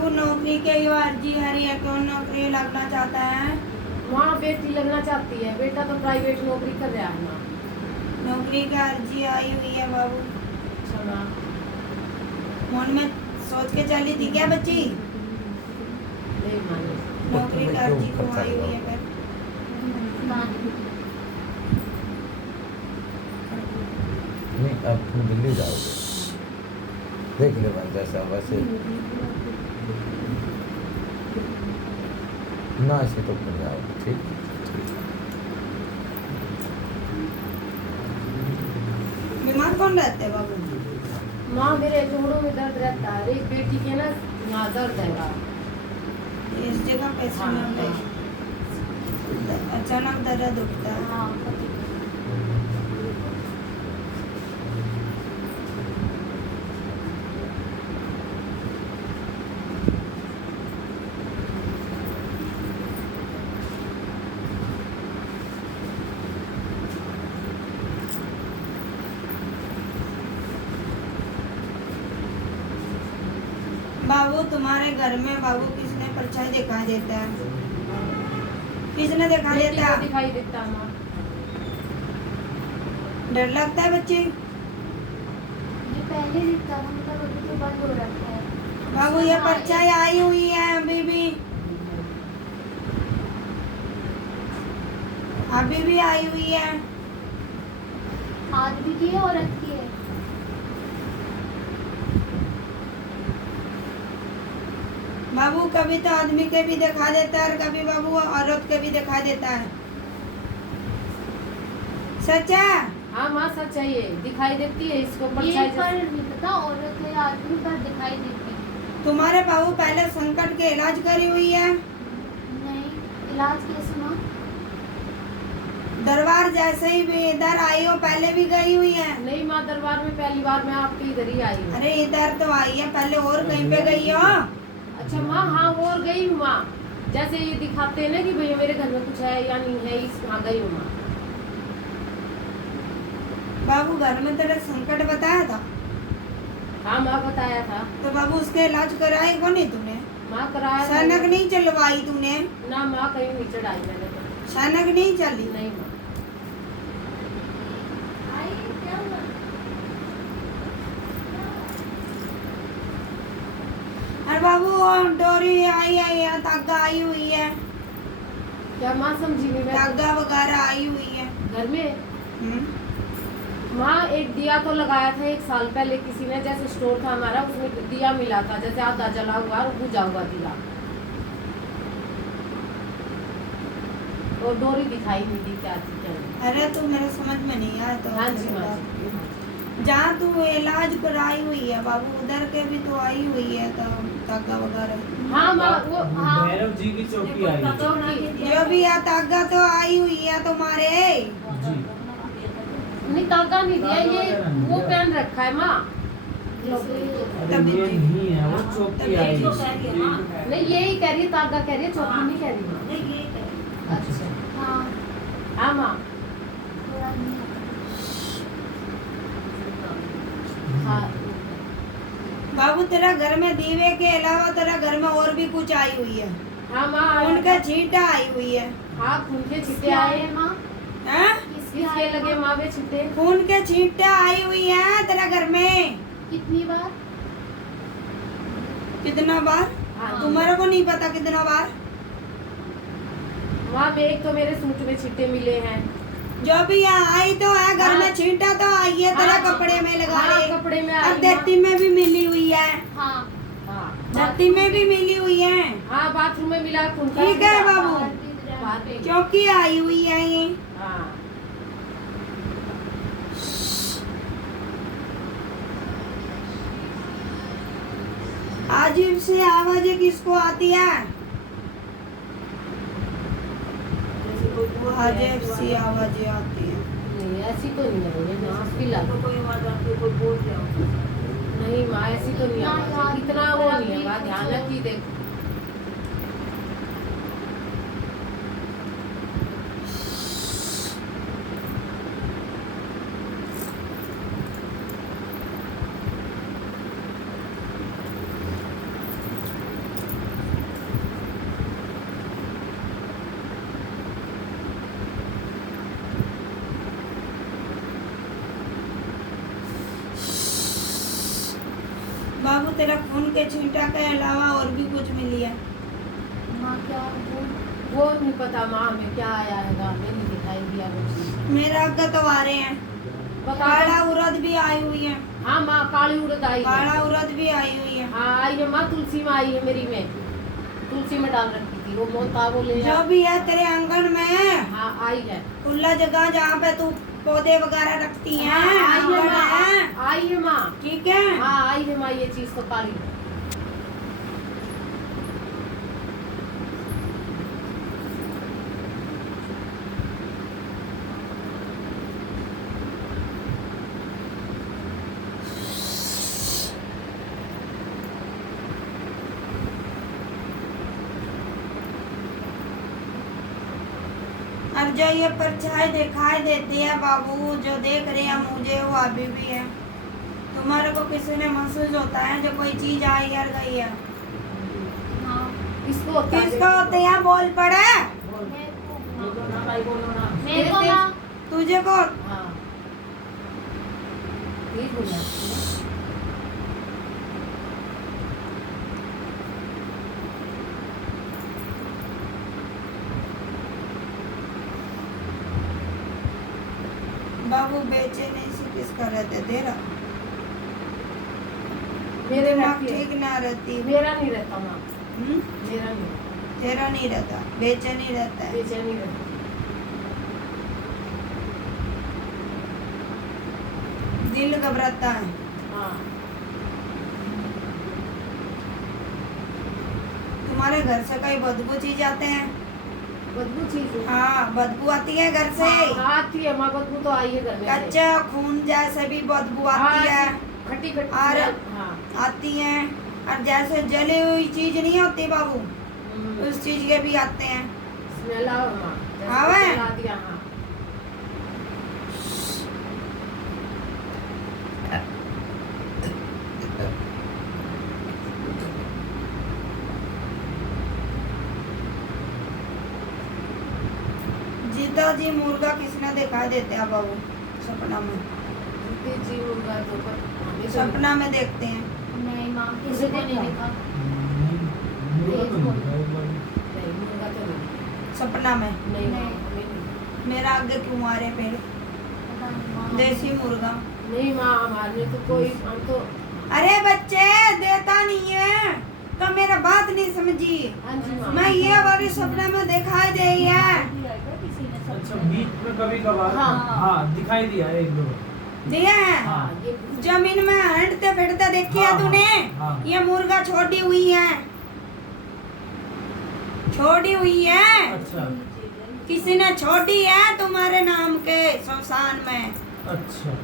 बाबू नौकरी के अर्जी हरी है, कौन नौकरी लगना चाहता है? वहाँ बेटी लगना चाहती है, बेटा तो प्राइवेट नौकरी कर रहा है माँ। नौकरी की अर्जी आई हुई है बाबू। अच्छा माँ। मन में सोच के चली थी क्या बच्ची? नहीं माँ नहीं। नौकरी की अर्जी क्यों आई हुई है फिर? नहीं, अब तुम दिल्ली जाओगे, देख ले बन जैसा वैसे ना, ऐसे तो तुम जाओगे। ठीक, बीमार कौन रहते हैं बाबू? माँ मेरे जोड़ों में दर्द रहता है, एक बेटी के ना यहाँ दर्द है। इस जगह पे हाँ, अचानक दर्द उठता है। हाँ। बाबू तुम्हारे घर में बाबू किसने परछाई दिखाई देता है? किसने दिखाई बेटी देता को है? दिखाई देता माँ। डर लगता है बच्चे? ये पहले दिखता था, मतलब अभी तो बंद हो रखा है। बाबू ये परछाई आई हुई है अभी भी आई हुई है। आदमी की है, औरत की है? बाबू कभी तो आदमी के भी दिखा देता है और कभी बाबू औरत के भी दिखाई देता है। सच है? हाँ माँ सच है, ये दिखाई देती है इसको ये परछाई पर जैसे। नहीं पता, औरत है आदमी पर दिखाई देती है। तुम्हारे बाबू पहले संकट के इलाज करी हुई है? नहीं, इलाज कैसे माँ? दरबार जैसे ही भी इधर आई हो पहले भी गई हुई है? नहीं माँ, दरबार में पहली बार मैं आपके इधर ही आई हूँ। अरे इधर तो आई है, पहले और कहीं पे गई हो? अच्छा माँ, हाँ और गई हूँ माँ। जैसे ये दिखाते हैं ना कि भैया मेरे घर में कुछ है या नहीं है, इस वहाँ गई हूँ माँ। बाबू घर में तेरा संकट बताया था? हाँ माँ बताया था। तो बाबू उसके इलाज कराई को नहीं तूने? माँ कराया था। सनक नहीं चलवाई तूने? ना माँ, कहीं नहीं चढ़ाई मैंने तो। सनक नहीं चली? नहीं माँ। अरे बाबू डोरी आई है, धागा आई हुई है, क्या माँ समझी नहीं मैं? धागा वगैरह आई हुई है। घर में हम्म? माँ एक दिया तो लगाया था 1 साल पहले किसी ने, जैसे स्टोर था हमारा, उसमें दिया मिला था, जैसे आधा जला हुआ और बुझा हुआ दिया, और डोरी दिखाई नहीं दी क्या थी क्या नहीं। अरे तू मेरे समझ में नहीं आया तो हाँ जी माँ जी। जहाँ तू इलाज कराई हुई है बाबू उधर के भी तो आई हुई है तो धागा वगैरह। हाँ माँ वो हाँ भैरव जी की चौकी आई है। चौकी। जो भी है धागा तो आई हुई है तुम्हारे। जी, नहीं तागा नहीं दिया, ये वो पहन रखा है माँ। अरे ये नहीं है, वो चौकी आई है। नहीं यही कह रही है, तागा कह रही है, चौकी नहीं कह रही माँ। अच्छा हाँ, हाँ माँ। थोड़ा नहीं आता। हाँ बाबू तेरा घर में दीवे के अलावा तेरा घर में और भी कुछ आई हुई है? हाँ माँ। उनका छींटा आई हुई है। हाँ खून के किसके छिट्टे आए आए हैं माँ? हैं? किसके लगे माँ वे छिट्टे? खून के छींटे आई हुई है तेरा घर में। कितनी बार? कितना बार? हाँ तुम्हारे को नहीं पता कितना बार? वहाँ पे एक तो मेरे सूट में छिट्टे मिले हैं। जो भी यहाँ आई तो है घर हाँ। में छींटा तो आई है तेरा हाँ। कपड़े में लगा हाँ, रहे। कपड़े में अब आई धरती में भी मिली हुई है। हाँ, हाँ धरती में भी मिली हुई है। हाँ बाथरूम में मिला खून का ठीक है छिट्टा। बाबू। बाहर पे। क्योंकि आई हुई है ये। हाँ अजीब सी आवाजें किसको आती है? जैसे कोई बोल रहा है, अजीब सी आवाजें आती है। नहीं ऐसी तो नहीं है ये ना फिलहाल। नहीं माँ ऐसी तो नहीं है, इतना वो नहीं है माँ, ध्यान रखी देख। बाबू तेरा खून के छींटा के अलावा और भी कुछ मिली है? माँ क्या वो नहीं पता माँ हमें क्या आया है, हमें नहीं दिखाई दिया कुछ। मेरा अग्गा तो आ रहे हैं, बता काला उड़द भी आई हुई है, हाँ माँ काली उड़द आई है। काला उड़द भी आई हुई है। हाँ आई है माँ, तुलसी में आई है मेरी में, तुलसी में डाल रखी थी वो मोता वो ले जो भी है तेरे आंगन में हाँ आई है। खुला जगह जहाँ पे तू पौधे वगैरह रखती है, आई है आंगन माँ, है, आई है माँ, ठीक है। हाँ आई है माँ, ये चीज तो काली है। और जो ये परछाई दिखाई देती है बाबू, जो देख रहे हैं मुझे, वो अभी भी है। तुम्हारे को किसी ने महसूस होता है जो कोई चीज आई और गई है? हाँ इसको होता है। किसको होते हैं? बोल पड़े बोलो ना भाई, बोलो ना। मेरे को माँ तुझे को। हाँ ठीक हो गया। बाबू बेचैनी से किसका रहते? तेरा मेरे दिमाग रहती है। ठीक ना रहती? मेरा नहीं रहता माँ, हम्म? मेरा नहीं रहता, तेरा नहीं रहता, बेचैनी रहता है। बेचैनी रहती। दिल घबराता है। हाँ तुम्हारे घर से कई बदबू चीज आते हैं? बदबू चीज है। हाँ, बदबू आती है घर से। हाँ आती है माँ, बदबू तो आई है घर में से। कच्चा खून जैसे भी बदबू आती है, खट्टी खट्टी और smell, हाँ आती है। और जैसे जली हुई चीज नहीं होती बाबू, हम्म, उस चीज के भी आते हैं। स्मेल आओ माँ, जैसे आवे? जला दिया हाँ। जीता जी मुर्गा किसने दिखाई देते हैं बाबू? सपना में। जीते जी मुर्गा तो पर हमें तो सपना में देखते हैं। नहीं माँ किसी को नहीं देखा। नहीं, मुर्गा तो नहीं, सपना में नहीं माँ, नहीं। हमें नहीं। मेरा आगे क्यों आ रहे पहले? पता नहीं माँ। देसी मुर्गा। नहीं माँ, हमारे तो कोई, हम तो अरे बच्चे देता नहीं है तो मेरा बात नहीं समझी। हाँ जी माँ। मैं ये वाली सपने में दिखाई दे रही है। अच्छा बीच में कभी कभार हाँ। हाँ दिखाई दिया एक दो दिया है? हाँ। ये जमीन में हंटते फिरते देखी है हाँ, तूने? हाँ। ये मुर्गा छोड़ी हुई है, छोड़ी हुई है। अच्छा किसी ने छोड़ी है तुम्हारे नाम के शमशान में। अच्छा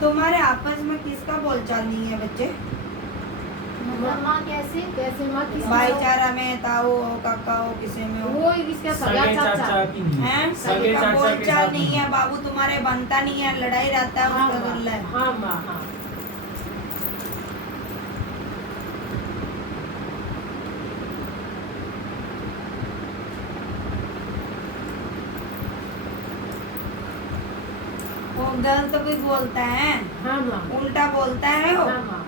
तुम्हारे आपस में किसका बोलचाल नहीं है बच्चे? मतलब माँ कैसे? कैसे माँ, किसी भाईचारा में ताऊ हो, काका हो, किसी में हो? वो इसका सगा सगे चाचा चाचा। की नहीं है। हैं? सगे सबका चाचा के बोलचाल साथ नहीं है बाबू, तुम्हारे बनता नहीं है, लड़ाई रहता है हाँ उसका माँ, गल्ला है। हाँ माँ, हाँ। वो गलत भी बोलता है, हाँ माँ, उल्टा बोलता है वो। हाँ माँ,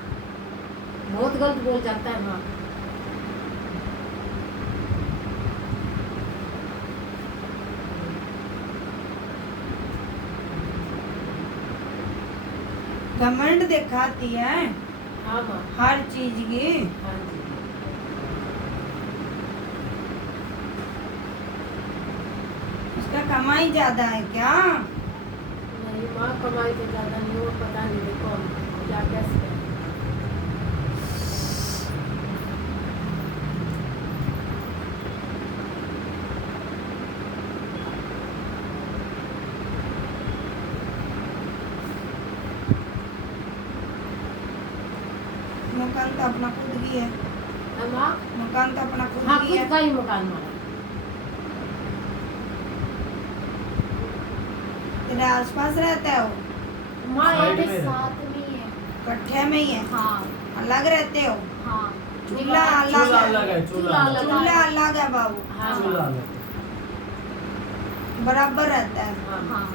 बहुत गलत बोल जाता है माँ। घमंड दिखाती है हाँ माँ, हर चीज की। हाँ जी। उसका कमाई ज्यादा है क्या? नहीं माँ, कमाई तो ज्यादा नहीं हो, पता नहीं देखो हम क्या कैसे करें। मकान तो अपना खुद की है, हाँ माँ, मकान तो अपना खुद हाँ की खुद है। का ही मकान मारा। तेरे आसपास रहता है वो? माँ साइड एक में। साथ में ही है। कट्ठे में ही है? हाँ अलग रहते हो? हाँ चूल्हा चूल्हा अलग अलग है, है, चूल्हा अलग है। चूल्हा अलग है बाबू, हाँ चूल्हा माँ। अलग है। बराबर रहता है। हाँ हाँ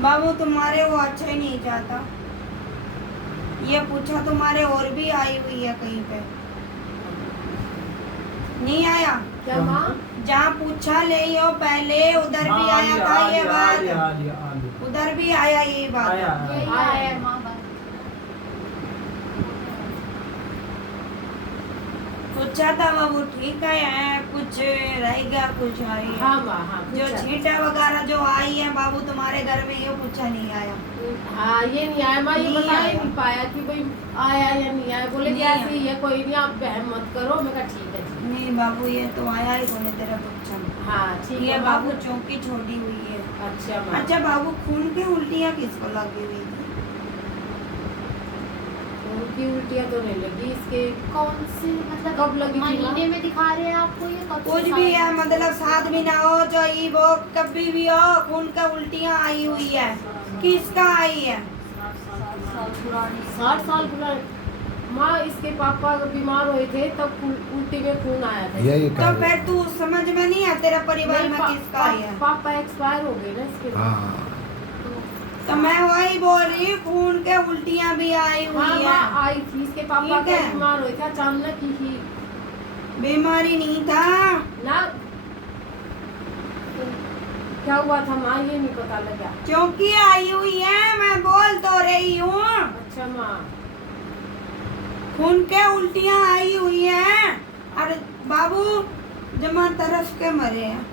बाबू तुम्हारे वो अच्छा ही नहीं चाहता। ये पूछा तुम्हारे और भी आई हुई है कहीं पे, नहीं आया? क्या माँ? जहाँ पूछा ले हो पहले उधर भी हाँ, आया था ये आ बात, लिया। उधर भी आया ये बात। आया। यही हाँ। आया है माँ बस। पूछा था बाबू, ठीक है, कुछ रह गया, कुछ आई है। हाँ माँ, हाँ जो पूछा। छींटा वगैरह जो आई है बाबू तुम्हारे घर में, ये पूछा नहीं आया। हाँ ये नहीं आया माँ, ये नहीं बता ही आया। नहीं पाया कि भाई आया या नहीं आया। बोले कि नहीं ऐसे आया। ही है, कोई नहीं, आप बहम मत करो। मैं कहा ठीक है जी। नहीं बाबू, ये तो आया ही कोने तेरा पूछा। हाँ ठीक ये है बाबू बाबू। चौकी छोड़ी हुई है। अच्छा माँ। अच्छा बाबू, खून की उल्टियाँ किसको लगी हुई थी? उनकी उल्टियाँ तो नहीं लगी, इसके कौन सी मतलब कब लगी थी माँ? महीने में दिखा रहे हैं आपको ये कब से कुछ साल भी है, में? मतलब 7 महीना हो चाहे वो कभी भी हो, खून का उल्टियाँ आई हुई है। किसका आई है? 60 साल पुराने। माँ इसके पापा बीमार हुए थे तब उल्टी में खून आया था। यही तो कह फिर रहे तू समझ में नहीं है तेरा परिवार नहीं, में किसका आई है? पापा एक्सपायर हो गए ना इसके। हाँ तो मैं वही बोल रही हूँ, खून के उल्टियाँ भी आई हाँ हुई माँ है। आई थी, इसके पापा ठीक के है। बीमार हुए थे अचानक ही बीमारी नहीं था। ना। क्या हुआ था माँ, ये नहीं पता लगा। क्योंकि आई हुई है, मैं बोल तो रही हूँ। अच्छा माँ। खून के उल्टियाँ आई हुई है। अरे बाबू, जमा तरफ के मरे हैं,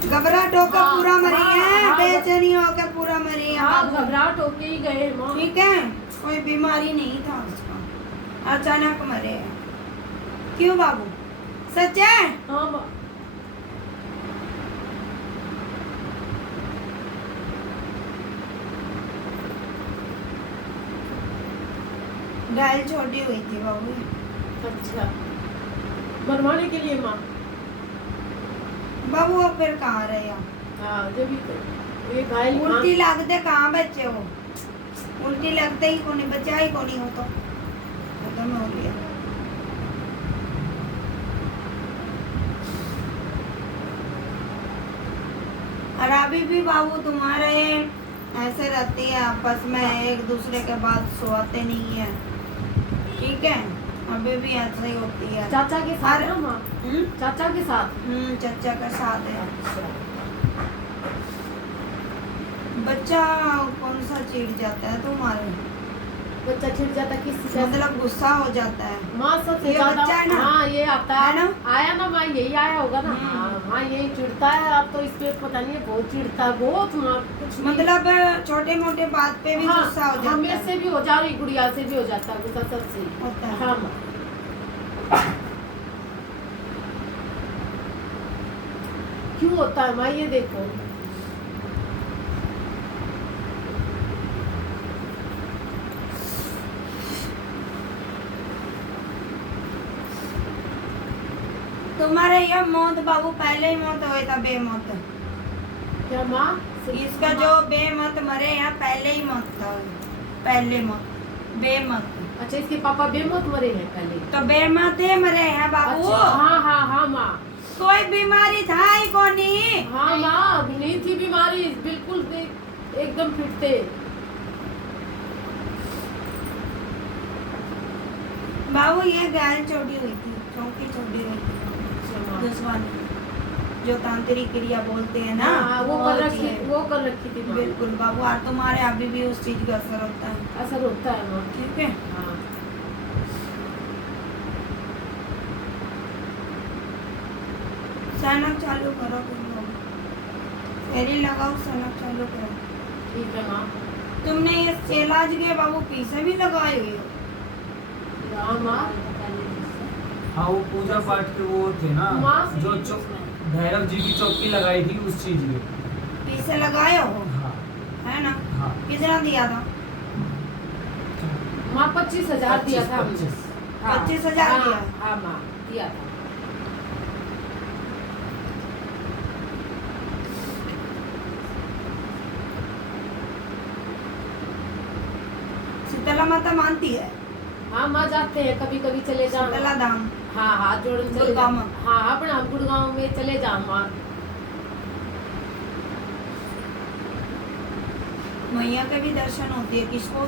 घबराहट होकर हाँ, पूरा मरी हाँ, है, हाँ, बेचैनी होकर पूरा मरी है हाँ बाबू। घबराहट होके ही गए माँ। ठीक है, कोई बीमारी नहीं था उसका, अचानक मरे हैं। क्यों बाबू, सच है? हाँ माँ। घायल छोटी हुई थी बाबू। अच्छा, मरवाने के लिए माँ। बाबू अब फिर कहाँ रहे आप? हाँ जब तो ये घायल उल्टी लगते कहाँ बच्चे हो? उल्टी लगते ही कोनी बचा ही कोनी हो तो खत्म हो गया। और अभी भी बाबू तुम्हारे ऐसे रहती है, आपस में एक दूसरे के बाद सोते नहीं है, ठीक है? अभी भी ऐसे ही होती है। चाचा के साथ ना माँ, चाचा के साथ। चचा के साथ है। अच्छा। बच्चा कौन सा चिढ़ जाता है तुम्हारे? बच्चा छिड़ जाता किस से? मतलब गुस्सा हो जाता है। माँ सबसे ये ज्यादा बच्चा है ना? हाँ ये आता है ना? आया ना माँ, यही आया होगा ना। हम्म। हाँ माँ यही चिढ़ता है। अब तो इस पे पता नहीं है, बहुत चिढ़ता है बहुत माँ। कुछ नहीं। मतलब छोटे मोटे बात पे भी हाँ, गुस्सा हो जाता हमें है। से भी हो जा रही, गुड़िया से भी हो जाता है गुस्सा, सबसे होता है। हाँ माँ। क्यों होता है माँ, ये देखो। तुम्हारे यह मौत बाबू पहले ही मौत हुए था, बेमौत। क्या माँ? इसका जो बेमौत मरे यहाँ पहले ही मौत था, पहले मौत, बेमौत। अच्छा इसके पापा बेमौत मरे हैं पहले। तो बेमौत ही मरे हैं बाबू। अच्छा, हाँ हाँ हाँ माँ। कोई बीमारी था ही कोनी। हाँ माँ नहीं थी बीमारी, बिल्कुल एकदम फिट थे। बाबू ये घायल छोड़ी हुई थी, चौकी छोड़ी हुई थी अच्छा माँ। दुश्मनी, जो तांत्रिक क्रिया बोलते हैं ना, हाँ, वो कर रखी, वो कर रखी थी माँ। बिल्कुल बाबू। और तुम्हारे अभी भी उस चीज का असर होता है, असर होता है माँ। ठीक है? हाँ सनक चालू करो तुम लोग, फेरी लगाओ, सनक चालू करो। ठीक है माँ। तुमने इस इलाज के बाबू पीछे भी लगाए हुए हो? हाँ माँ। हाँ वो पूजा पाठ के वो थे ना, माँ। जो भैरव जी की चौकी लगाई थी उस चीज में। पीछे लगाए हो, हाँ है ना? हाँ। कितना दिया था? माँ 25,000 दिया था हमने। 25,000 हाँ, 25,000 हाँ, दिया? हाँ माँ दिया था। शीतला माता मानती है, हाँ माँ जाते हैं कभी कभी चले जाओ। शीतला धाम हाँ हाथ जोड़ के चले गुड़गांव जाओ। में। हाँ अपना गुड़गांव में चले जाओ माँ। मैया के भी दर्शन होती है, किसको